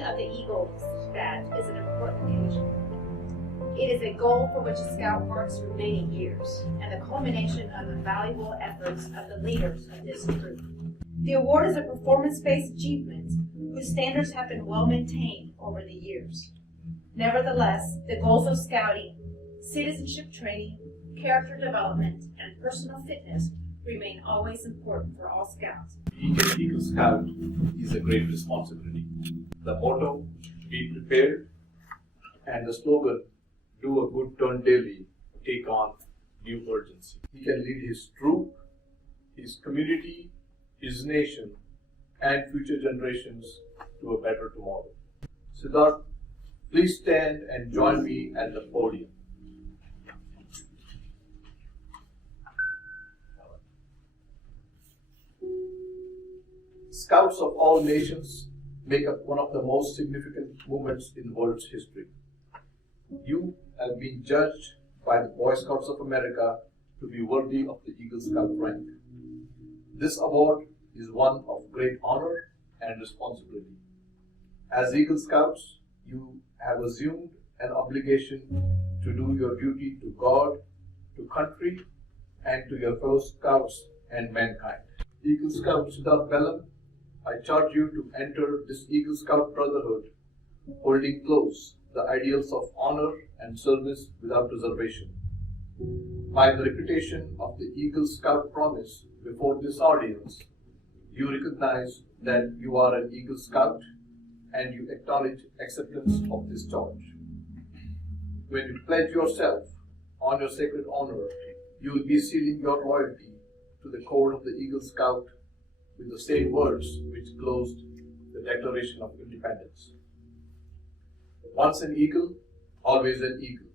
Honoring of the Eagles badge is an important occasion. It is a goal for which a Scout works for many years, and the culmination of the valuable efforts of the leaders of this troop. The award is a performance-based achievement whose standards have been well maintained over the years. Nevertheless, the goals of Scouting, citizenship training, character development, and personal fitness remain always important for all Scouts. Being an Eagle Scout is a great responsibility. The motto, be prepared, and the slogan, do a good turn daily, take on new urgency. He can lead his troop, his community, his nation, and future generations to a better tomorrow. Siddharth, please stand and join me at the podium. Scouts of all nations make up one of the most significant movements in the world's history. You have been judged by the Boy Scouts of America to be worthy of the Eagle Scout rank. This award is one of great honor and responsibility. As Eagle Scouts, you have assumed an obligation to do your duty to God, to country, and to your fellow Scouts and mankind. Eagle Scout Sid Bellam, I charge you to enter this Eagle Scout brotherhood, holding close the ideals of honor and service without reservation. By the reputation of the Eagle Scout promise before this audience, you recognize that you are an Eagle Scout and you acknowledge acceptance of this charge. When you pledge yourself on your sacred honor, you will be sealing your loyalty to the code of the Eagle Scout with the same words which closed the Declaration of Independence. Once an eagle, always an eagle.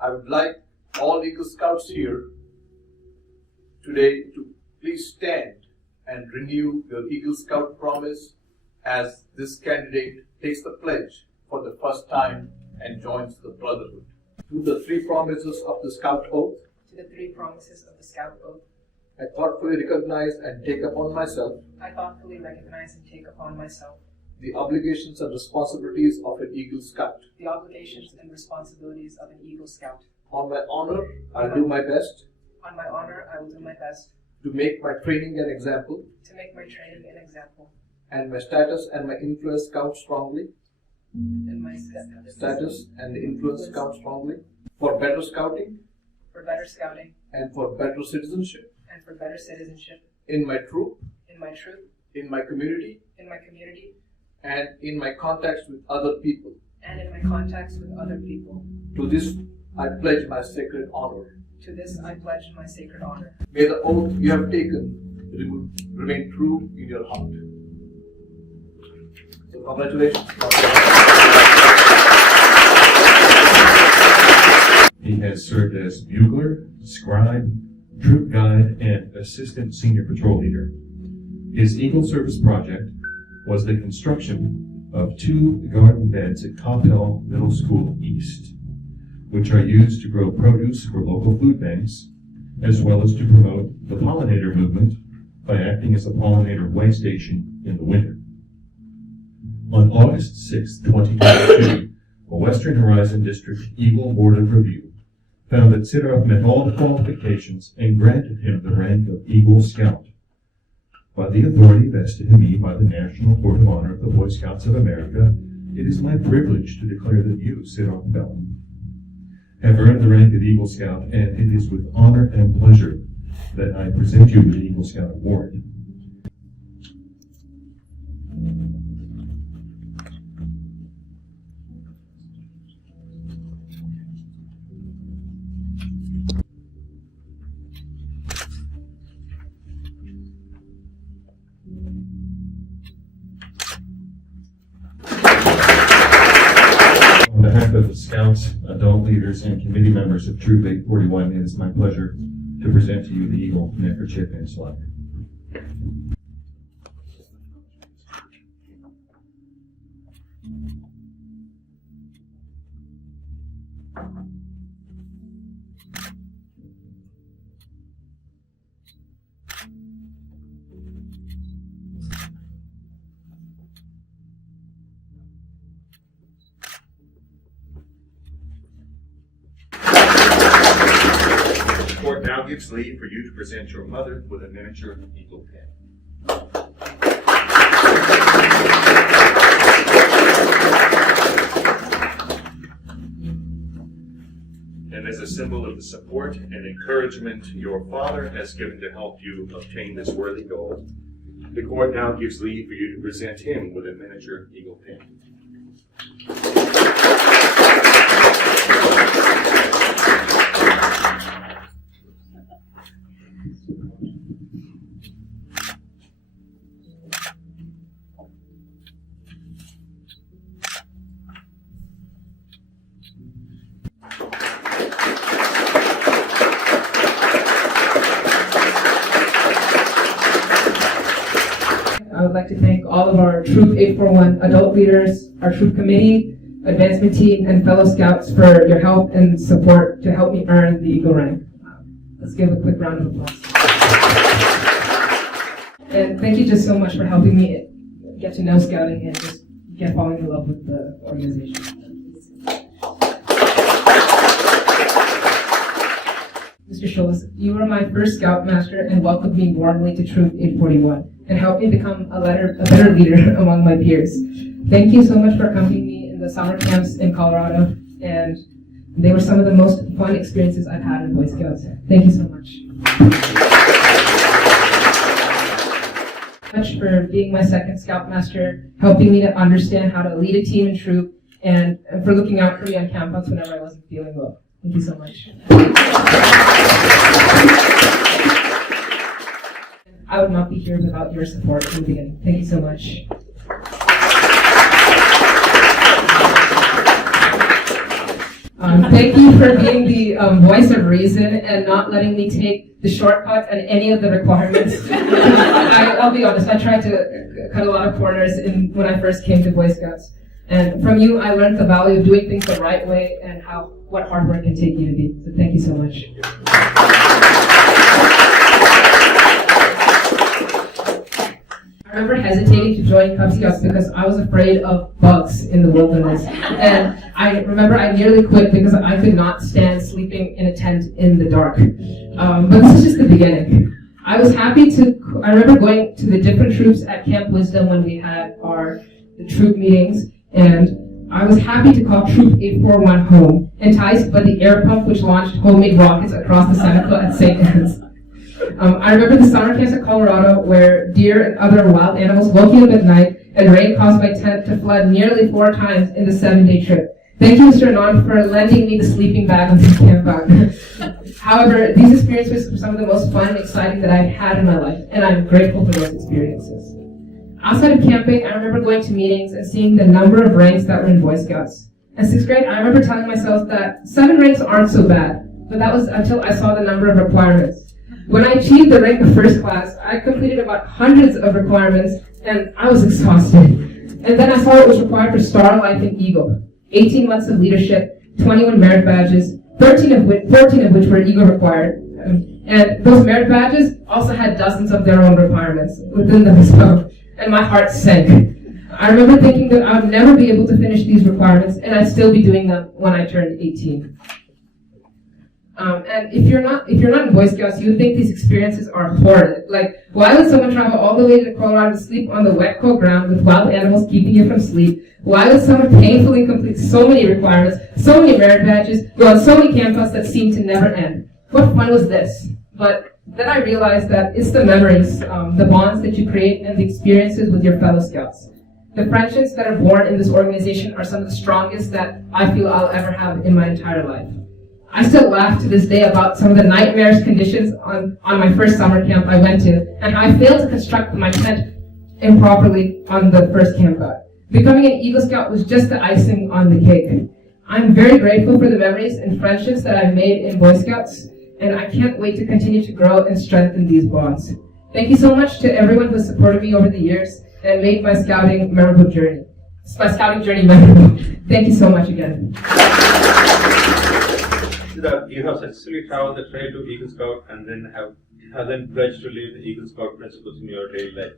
I would like all Eagle Scouts here today to please stand and renew your Eagle Scout promise as this candidate takes the pledge for the first time and joins the brotherhood. To the three promises of the Scout Oath, To the three promises of the Scout Oath, I thoughtfully recognize and take upon myself I thoughtfully recognize and take upon myself the obligations and responsibilities of an Eagle Scout. the obligations and responsibilities of an Eagle Scout. On my honor, I'll do my best On my honor, I will do my best to make my training an example to make my training an example, and my status and my influence count strongly. and my Status and the influence count strongly for better scouting for better scouting and for better citizenship and for better citizenship in my troop, in my troop, in my community, in my community, and in my contacts with other people. and in my contacts with other people. To this, I pledge my sacred honor. To this I pledge my sacred honor. May the oath you have taken remain true in your heart. So congratulations. He has served as bugler, scribe, troop guide, and assistant senior patrol leader. His Eagle Service project was the construction of 2 garden beds at Coppell Middle School East, which are used to grow produce for local food banks, as well as to promote the pollinator movement by acting as a pollinator way station in the winter. On August 6, 2022, a Western Horizon District Eagle Board of Review found that Siddharth met all the qualifications and granted him the rank of Eagle Scout. By the authority vested in me by the National Court of Honor of the Boy Scouts of America, it is my privilege to declare that you, Siddharth Bellam, have earned the rank of Eagle Scout, and it is with honor and pleasure that I present you with the Eagle Scout Award. On behalf of the Scouts, adult leaders, and committee members of Troop 841, it is my pleasure to present to you the Eagle neckerchief and slide. court now gives leave for you to present your mother with a miniature eagle pen. And as a symbol of the support and encouragement your father has given to help you obtain this worthy goal, the court now gives leave for you to present him with a miniature eagle pen. I would like to thank all of our Troop 841 adult leaders, our troop committee, advancement team, and fellow scouts for your help and support to help me earn the Eagle rank. Let's give a quick round of applause. And thank you just so much for helping me get to know scouting and just get falling in love with the organization. Mr. Schultz, you were my first scoutmaster and welcomed me warmly to Troop 841 and helped me become a better leader among my peers. Thank you so much for accompanying me in the summer camps in Colorado, and they were some of the most fun experiences I've had in Boy Scouts. Thank you so much. Much for being my second scoutmaster, helping me to understand how to lead a team and troop, and for looking out for me on campouts whenever I wasn't feeling well. Thank you so much. I would not be here without your support in the beginning. Thank you so much. Thank you for being the voice of reason and not letting me take the shortcut and any of the requirements. I'll be honest, I tried to cut a lot of corners when I first came to Boy Scouts. And from you, I learned the value of doing things the right way and what hard work can take you to be. So thank you so much. I remember hesitating to join Cub Scouts because I was afraid of bugs in the wilderness. And I remember I nearly quit because I could not stand sleeping in a tent in the dark. But this is just the beginning. I remember going to the different troops at Camp Wisdom when we had the troop meetings, and I was happy to call Troop 841 home, enticed by the air pump which launched homemade rockets across the Seneca at St. Anne's. I remember the summer camps in Colorado where deer and other wild animals woke you up at night and rain caused my tent to flood nearly 4 times in the 7-day trip. Thank you, Mr. Anand, for lending me the sleeping bag on this camp out. However, these experiences were some of the most fun and exciting that I've had in my life, and I'm grateful for those experiences. Outside of camping, I remember going to meetings and seeing the number of ranks that were in Boy Scouts. In 6th grade, I remember telling myself that 7 ranks aren't so bad, but that was until I saw the number of requirements. When I achieved the rank of first class, I completed about hundreds of requirements, and I was exhausted. And then I saw what was required for Star, Life, and Eagle. 18 months of leadership, 21 merit badges, 14 of which were Eagle required. And those merit badges also had dozens of their own requirements within them as well. And my heart sank. I remember thinking that I would never be able to finish these requirements, and I'd still be doing them when I turned 18. And if you're not in Boy Scouts, you would think these experiences are horrid. Like, why would someone travel all the way to Colorado to sleep on the wet, cold ground with wild animals keeping you from sleep? Why would someone painfully complete so many requirements, so many merit badges, go on so many campouts that seem to never end? What fun was this? But then I realized that it's the memories, the bonds that you create, and the experiences with your fellow Scouts. The friendships that are born in this organization are some of the strongest that I feel I'll ever have in my entire life. I still laugh to this day about some of the nightmarish conditions on my first summer camp I went to, and how I failed to construct my tent improperly on the first camp out. Becoming an Eagle Scout was just the icing on the cake. I'm very grateful for the memories and friendships that I've made in Boy Scouts, and I can't wait to continue to grow and strengthen these bonds. Thank you so much to everyone who has supported me over the years and made my scouting journey memorable. Thank you so much again. You have successfully traveled the trail to Eagle Scout and then have pledged to live the Eagle Scout principles in your daily life.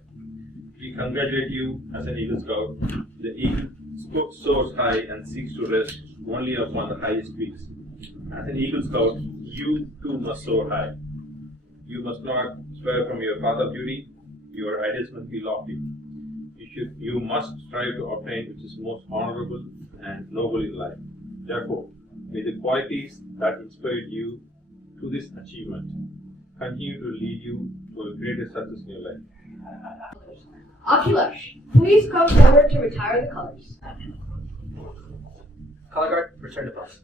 We congratulate you as an Eagle Scout. The Eagle soars high and seeks to rest only upon the highest peaks. As an Eagle Scout, you too must soar high. You must not swerve from your path of duty. Your ideals must be lofty. You must strive to obtain which is most honorable and noble in life. Therefore, may the qualities that inspired you to this achievement continue to lead you to a greater success in your life. Akhilesh, please come forward to retire the colors. Color guard, return to post.